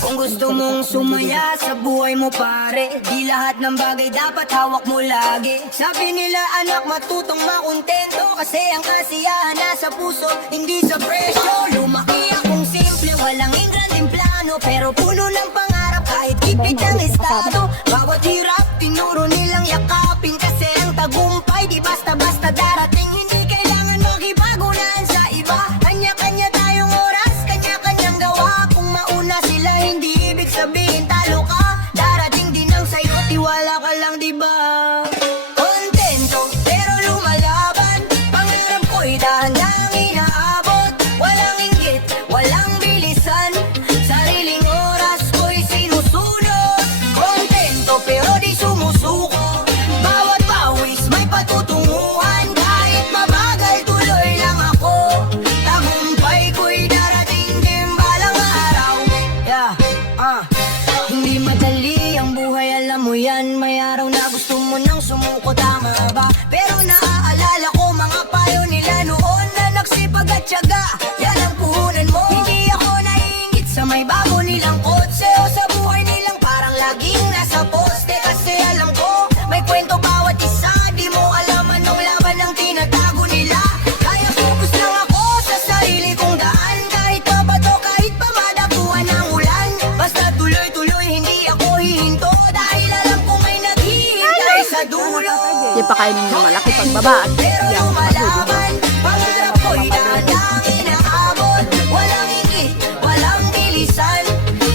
Kung gusto mong sumaya sa buhay mo pare, di lahat ng bagay dapat hawak mo lagi. Sabi nila anak matutong makontento, kasi ang kasiyahan nasa puso, hindi sa presyo. Lumaki akong simple, walang ingranding plano, pero puno ng pangarap kahit ipit ang estado. Bawat hirap tinuro nilang yakapin, kasi ang tagumpay di basta-basta darating. Hindi kailangan makipagunahan sa iba, kanya-kanya tayong oras, kanya-kanyang gawa. Kung mauna sila hindi ibig sabihin talo ka, darating din ang sayo, tiwala ka lang diba? Kontento pero lumalaban, pangarap ko'y dahan-dahang inaabot. Walang inggit, walang bilisan, sariling oras ko'y sinusunod. Kontento pero di sumusuko, bawat pawis may patutunguhan. Kahit mabagal tuloy lang ako, tagumpay ko'y darating din balang araw. Hindi madali ang buhay, alam mo yan. May araw na gusto mo nang sumuko, tama ba? Pero naaalala ko mga payo nila noon, na nagsipag at tiyaga, yan ang puhunan mo. Hindi ako naiingit sa may bago nilang kotse, o sa buhay nilang parang laging nasa poste. Kasi alam ko, may kwento bawat isa, di mo alam anong laban ang tinatago nila. Kaya focus lang ako sa sarili kong daan, kahit pabato, kahit pa madapuan ng ulan. Basta tuloy-tuloy, hindi ako hihinto, dahil alam ko may naghihintay sa dulo. Hindi pa kainin ng malaki pagbaba. Pero lumalaban, pangarap ko'y dahan-dahang inaabot. Walang ingit, walang bilisan,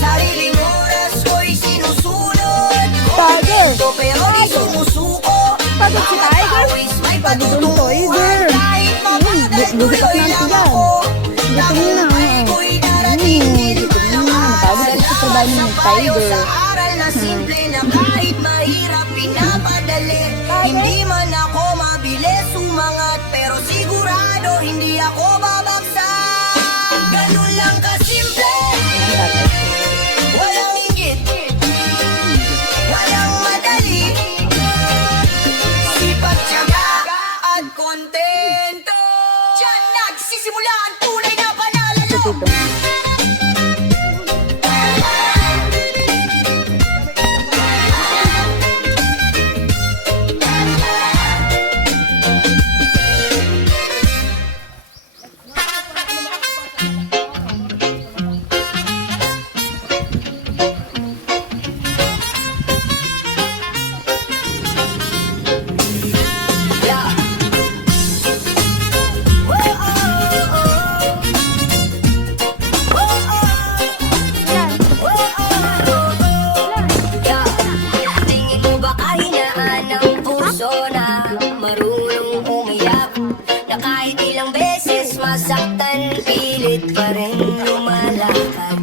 sariling oras ko'y sinusunod. Kontento pero di sumusuko, Pagod si Tiger. pawis may patutunguhan. Kahit mabagal tuloy lang ako, tagumpay ko'y darating din balang araw. Salamat sa payo sa aral na simple, na kahit mahirap pinapadali. Hindi man ako mabilis umangat, pero sigurado hindi ako babagsak. Ganun lang kasimple, walang inggit, walang madali, sipag, tiyaga at kontento. Diyan nagsisimula ang tunay na panalo. Tingin mo ba kahinaan ng puso na marunong umiyak, na kahit ilang beses masaktan, pilit pa rin lumalakad?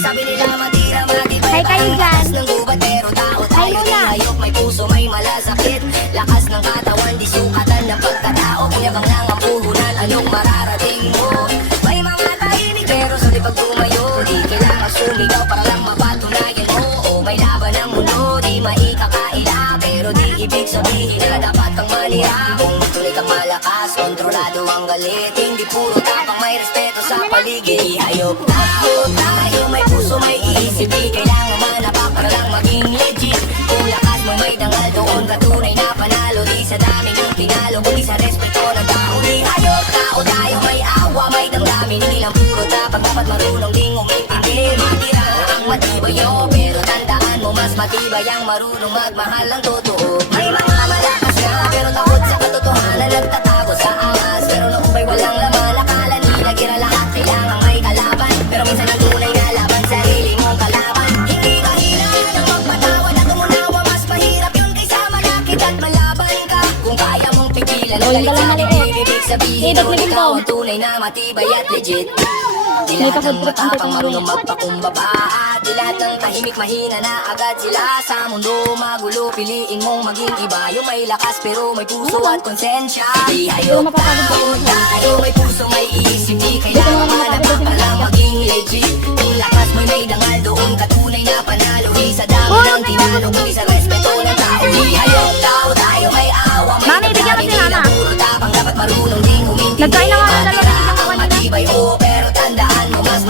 Sabi nila matira matibay, Hi kayo dyan. ng gubat, pero tao tayo di muna. hayop. May puso, may malasakit, lakas ng katawan, di sukatan ng pagkatao. Kung yabang lang ang puhunan, anong mararating mo? May mga tahimik pero sa lipag tumayo, di kailangan sumigaw para lang mapatunayan mo. O may laban ng mundo, di maikakaila, pero di ibig sabihin na dapat kang manira. Kung tuloy kang malakas, kontrolado ang galit, hindi puro tapang, may respeto sa paligid. Di hayop tao tayo, may puso, may isip, di kailangan manapak para lang maging legit. Kung lakas mo may dangal, doon ka tunay na panalo. Di sa dami ng pinalo, kundi sa respeto ng tao. Di hayop tao tayo, may awa, may damdamin, hindi lang puro tapang, dapat marunong ding umintindi. Matira ang matibayo, pero tandaan mo, mas matibay ang marunong magmahal ng totoo. May mga malakas ka, pero takot sa katotohanan, nagtatago sa angas, pero noong ba'y walang laman, akala nila gira lahat, kailangan may kalaban. Pero minsan ang tunay na laban, sarili mong kalaban. Hindi mahirap ang magpatawad at umunawa, mas mahirap yun kaysa malakit at malaban ka. Kung kaya mong pigilan, galit sa dibdib, ibig sabihin nun ikaw ang tunay na matibay at legit. Di lahat ng matapang marunong magpakumbaba, at di lahat ng tahimik mahina na agad sila. Sa mundo magulo, piliin mong maging iba, yung may lakas pero may puso at konsensya. Di hayop tao tayo, may puso, may isip, di kailangan manapak para maging legit. Kung lakas mo'y may dangal, doon ka tunay na panalo. Di sa dami ng tinalo, kundi sa respeto ng tao. Di hayop tao tayo, may awa, may Mami, bigyan mo si Mama. puro tapang, dapat marunong ding humindi. Nagkain na nga ng dalawa, bigyan ko kanina. Matibay, oo, pero tandaan mo, mas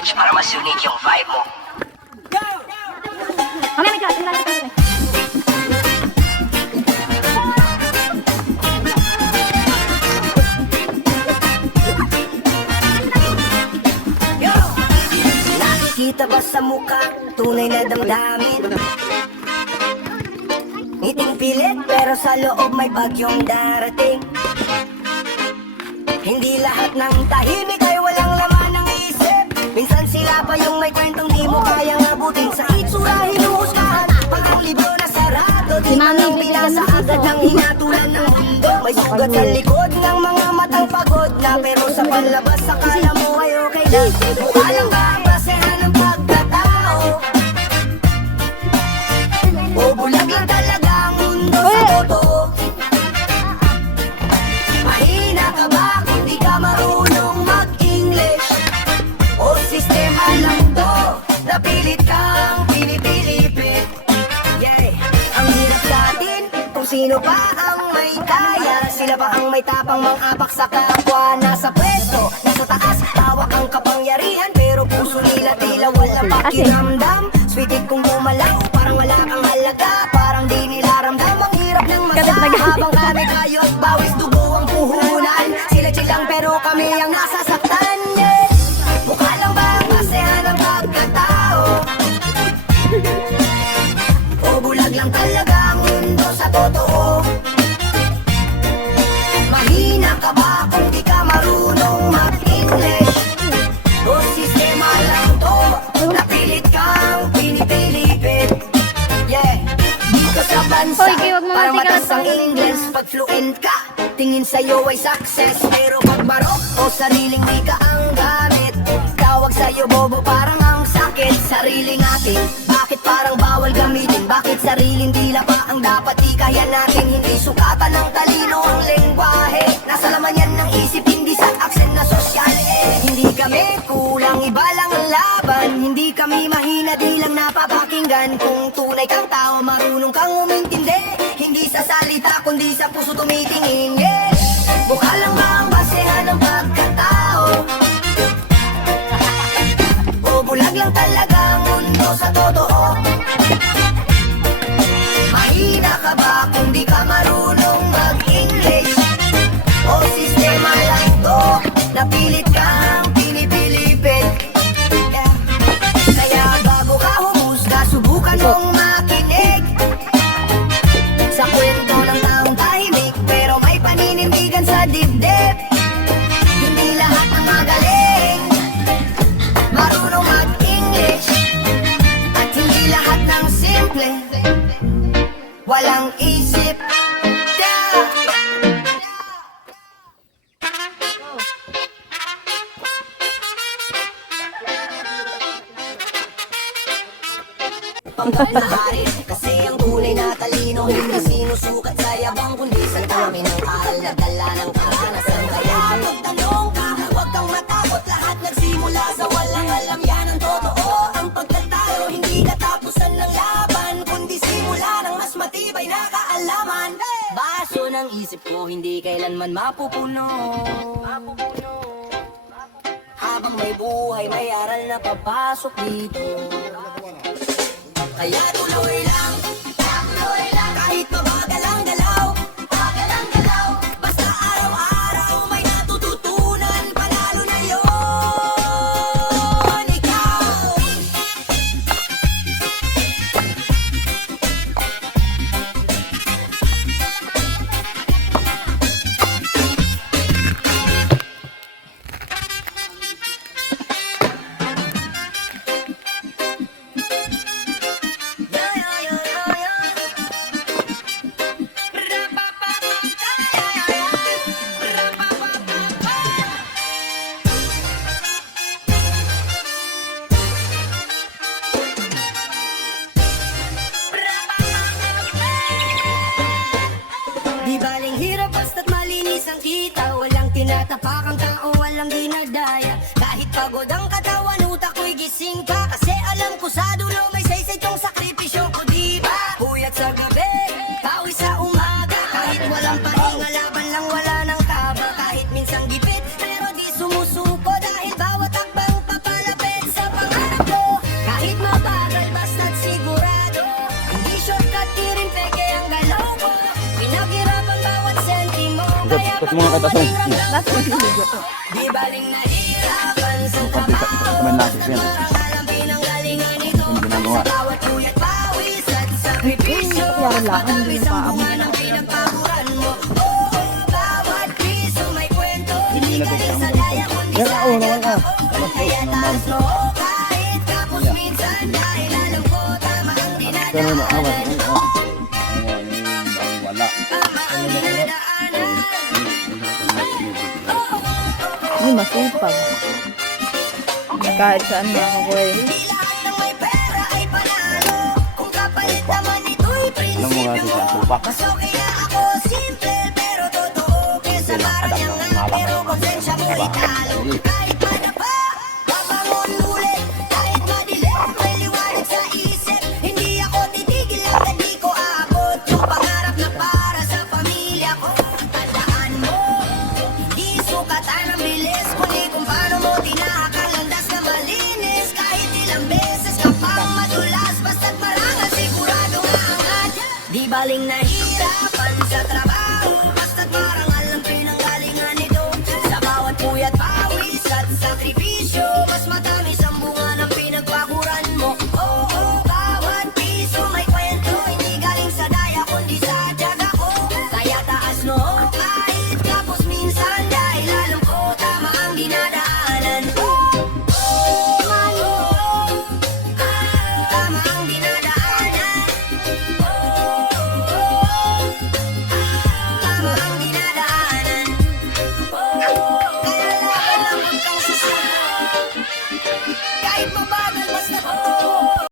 Dodge para mas unique yung vibe mo. Mamaya may chat. Wala na. Yo! Nakikita ba sa mukha tunay na damdamin? Ngiting pilit pero sa loob may bagyong darating. Hindi lahat ng tahimik ay walang laman ng isip. Minsan sila pa yung may kwentong di mo kayang abutin. Sa itsura hinuhusgahan pag ang libro na sarado. Di man ang binasa agad ng hinatulan ng mundo. May sugat sa likod ng mga matang pagod na, pero sa panlabas akala mo ay okay na. Mukha lang ba ang basehan ng pagkatao? O bulag lang talaga ang mundo sa totoo? Mahina ka ba kung di ka marunong mag-English? O sistema lang to, napilit kang pinipilipit? Yeah, ang hirap sa atin kung sino pa ang may kaya. Sila pa ang may tapang mang-apak sa kapwa. Nasa pwesto, nasa taas, tawak ang kapangyarihan, pero puso nila tila wala pakiramdam. Sweetie kung gumalaw, parang wala kang halaga. Parang di nila ramdam ang hirap ng masa. Habang kami kayo't bawis dugo ang puhunan. Sila chilang pero kami ang nasasaktan. Yeah. Mukha lang ba ang basehan ng pagkatao? O bulag lang talaga ang mundo sa totoo? Mahina ka ba kung di ka marunong mag-English? O sistema lang to, napilit kang pinipilipit? Yeah, dito sa bansa, Hoy, Kay, wag mo parang matigas matas ang ang English. Pag fluent ka, tingin sa'yo ay success. Pero pag barok o sariling wika ang gamit, tawag sa'yo bobo parang ang sakit. Sariling atin, bakit parang bawal gamitin? Bakit sariling dila pa ang dapat ikaya natin? Hindi sukatan ng talino ang lengguwahe. Nasa laman yan ng isip, hindi sa aksen na sosyal. Hindi kami kulang, iba lang ang laban. Hindi kami mahina, di lang napapakinggan. Kung tunay kang tao, marunong kang umintindi. Hindi sa salita, kundi sa puso tumitingin. Yeah, mukha lang ba ang basehan ng pagkatao? O bulag lang talaga ang mundo sa totoo? Mahina ka ba kung di ka marunong mag-English? O sistema lang to, napilit kang pinipilipit? Yeah. Kaya bago ka humusga, subukan mong makinig sa kwento ng taong tahimik, pero may paninindigan sa dibdib. Hindi lahat ng magaling marunong mag-English, at hindi lahat ng simple walang isip. Yeah. Panggap na hari, kasi ang tunay na talino hindi sinusukat sa yabang, kundi sa dami ng aral na dala ng karanasan. Kaya magtanong ka, huwag kang matakot. Lahat nagsimula sa walang alam, yan ang totoo. Ang pagtatalo hindi katapusan ng laban, kundi simula ng mas matibay na kaalaman. Baso ng isip ko hindi kailanman mapupuno. Habang may buhay, may aral na papasok dito. Kaya tuloy lang, kahit mabagal ang galaw, basta araw-araw may natututunan, panalo na yun, ikaw. Di baling hirap basta't malinis ang kita. Walang tinatapak ang tao, walang dinadaya. Kahit pagod ang katawan, utak ko'y gising pa. Kasi alam ko sa dulo may saysay tong sakripisyo ko, di ba? Puyat sa gabi, pawis sa umaga. Kahit walang pahinga, laban lang wala ng kaba. Kahit minsan gipit, pero di sumusuko. Dahil bawat akbang papalapit sa mga katasong. Bakit magliligo ko? Di baling nahihirapan sa Pati sa man natin yan. alam pinanggalingan nito. Yung ginagawa. Bawat puyat pawis at sakripisyo. Kaya lang, hindi Isang pa bunga ng pinagpaguran mo. Oo, bawat piso may kwento. Hindi ka rin sa daya kundi Yan sa ako naman ka. kaya taas mo kahit kapos minsan dahil alam ko tama ang Pero dinadaanan. wala. Tama ang dinadaanan. Ay, masipag. Kahit saan makakuha eh. Hindi lahat ng may pera ay panalo. Kung kapalit naman ito'y Alam mo nga prinsipyo sa mo. tupak. Mas okay ako simple pero totoo. Kesa maranyangan pero konsensya mo italo. Kahit madapa, pabangon ulit. Kahit madilim, may liwanag sa isip. Hindi ako titigil hanggang di ko aabot. Yung pangarap na para sa pamilya ko. Tandaan mo, hindi sukatan ang bilis. Kundi kung paano mo tinahak ang landas na malinis. Kahit ilang beses ka pang madulas. Basta't marangal sigurado nga angat. Di baling nahiya.